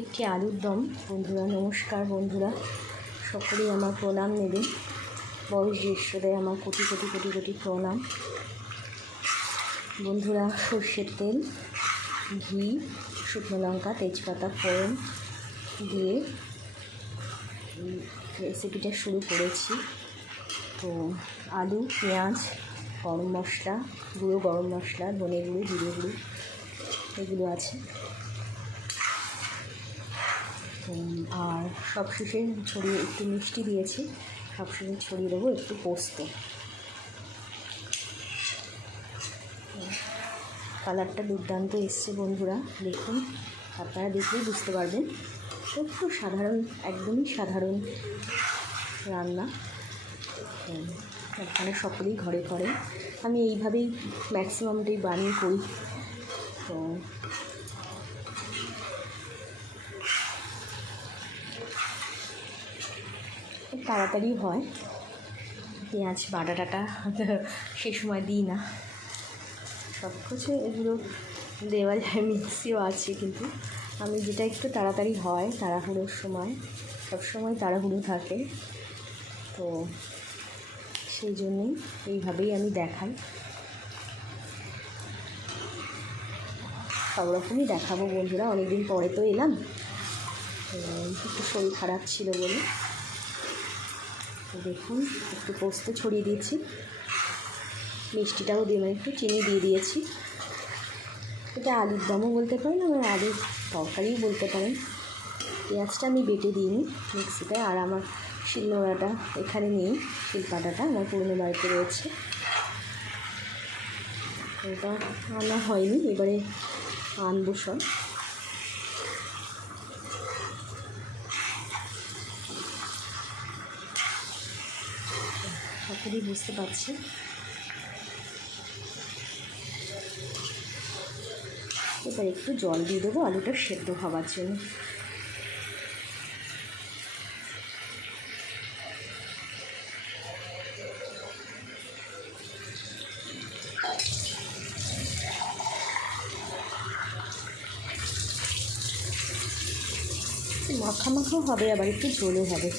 একটি আলুর দম। বন্ধুরা নমস্কার। বন্ধুরা সকলেই আমার প্রণাম নেবেন। বয়স জ্যেষ্ঠদের আমার কোটি কোটি কোটি কোটি প্রণাম। বন্ধুরা সর্ষের তেল, ঘি, শুকনো লঙ্কা, তেজপাতা, ফোড়ন দিয়ে রেসিপিটা শুরু করেছি। তো আলু, পেঁয়াজ, গরম মশলা, গুঁড়ো গরম মশলা, ধনে গুঁড়ো, জিরে গুঁড়ো এগুলো আছে। আর সবশেষে ছড়িয়ে একটু মিষ্টি দিয়েছি, সবশেষে ছড়িয়ে দেবো একটু পোস্ত। কালারটা দুর্দান্ত এসছে বন্ধুরা, দেখুন, আপনারা দেখলেই বুঝতে পারবেন। একটু সাধারণ, একদমই সাধারণ রান্না, এখানে সকলেই ঘরে করে। আমি এইভাবেই ম্যাক্সিমামটাই বানিয়ে করি। তো তাড়াতাড়ি হয়। পেঁয়াজ বাটাটা সেই সময় দিই না, সব কিছু এগুলো দেওয়া যায়, মিক্সিও আছে, কিন্তু আমি যেটা একটু তাড়াতাড়ি হয়, তাড়াহুড়োর সময়, সবসময় তাড়াহুড়ো থাকে, তো সেই জন্যেই এইভাবেই আমি দেখাই। সব রকমই দেখাবো বন্ধুরা, অনেকদিন পরে তো এলাম, একটু শরীর খারাপ ছিল বলে। দেখুন একটু পোস্ত ছড়িয়ে দিয়েছি, মিষ্টিটাও দিয়ে, একটু চিনি দিয়ে দিয়েছি। এটা আলুর দমও বলতে পারেন, আমার আলুর তরকারিও বলতে পারেন। পেঁয়াজটা আমি বেটে দিইনি মিক্সিতে, আর আমার শিলনোড়াটা এখানে নেই, শিলপাটাটা আমার পুরনো বাড়িতে রয়েছে, ওটা আনা হয়নি, এবারে আনবো সব। সকলেই বুঝতে পারছি। এবার একটু জল দিয়ে দেবো আলুটা সেদ্ধ হওয়ার জন্য। মাখা মাখাও হবে, আবার একটু ঝোলও হবে।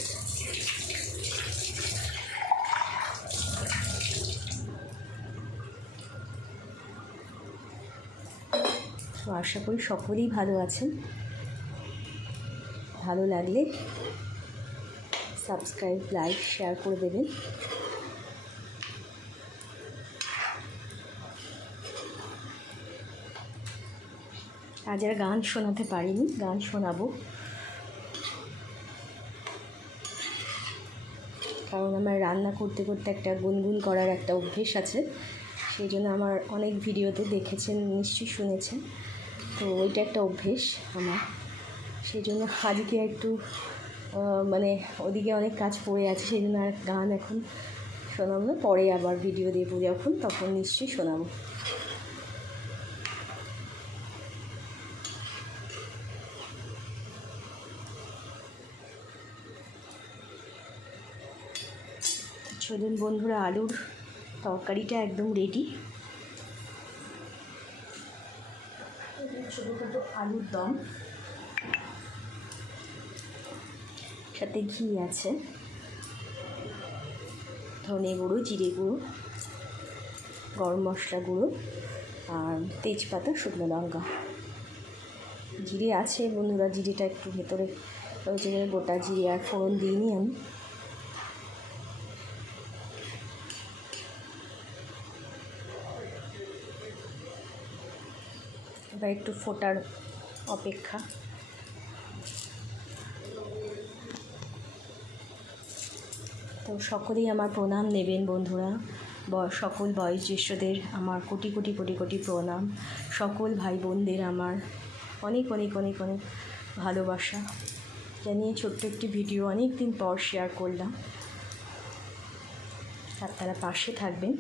তো আশা করি সকলেই ভালো আছেন। ভালো লাগলে সাবস্ক্রাইব, লাইক, শেয়ার করে দেবেন। আজ আর গান শোনাতে পারিনি, গান শোনাবো, কারণ আমার রান্না করতে করতে একটা গুনগুন করার একটা অভ্যেস আছে, সেই জন্য আমার অনেক ভিডিওতে দেখেছেন, নিশ্চয়ই শুনেছেন, তো ওইটা একটা অভ্যেস আমার। সেই জন্য আজকে একটু মানে ওদিকে অনেক কাজ পড়ে আছে, সেই জন্য আর গান এখন শোনাবো না, পরে আবার ভিডিও দেবো যখন, তখন নিশ্চয়ই শোনাবো। চলুন বন্ধুরা, আলুর তরকারিটা একদম রেডি। ছোটোখাটো আলুর দম, সাথে ঘি আছে, ধনে গুঁড়ো, জিরে গুঁড়ো, গরম মশলা গুঁড়ো, আর তেজপাতা, শুকনো লঙ্কা। জিরে আছে বন্ধুরা, জিরেটা একটু ভেতরে রয়েছে, গোটা জিরে আর ফোড়ন দিইনি আমি। এবার একটু ফোটার অপেক্ষা। তো সকলেই আমার প্রণাম নেবেন বন্ধুরা। সকল বয়োজ্যেষ্ঠদের আমার কোটি কোটি কোটি কোটি প্রণাম। সকল ভাই বোনদের আমার অনেক অনেক অনেক অনেক ভালোবাসা জানিয়ে ছোট্ট একটি ভিডিও অনেক দিন পর শেয়ার করলাম। আপনারা পাশে থাকবেন।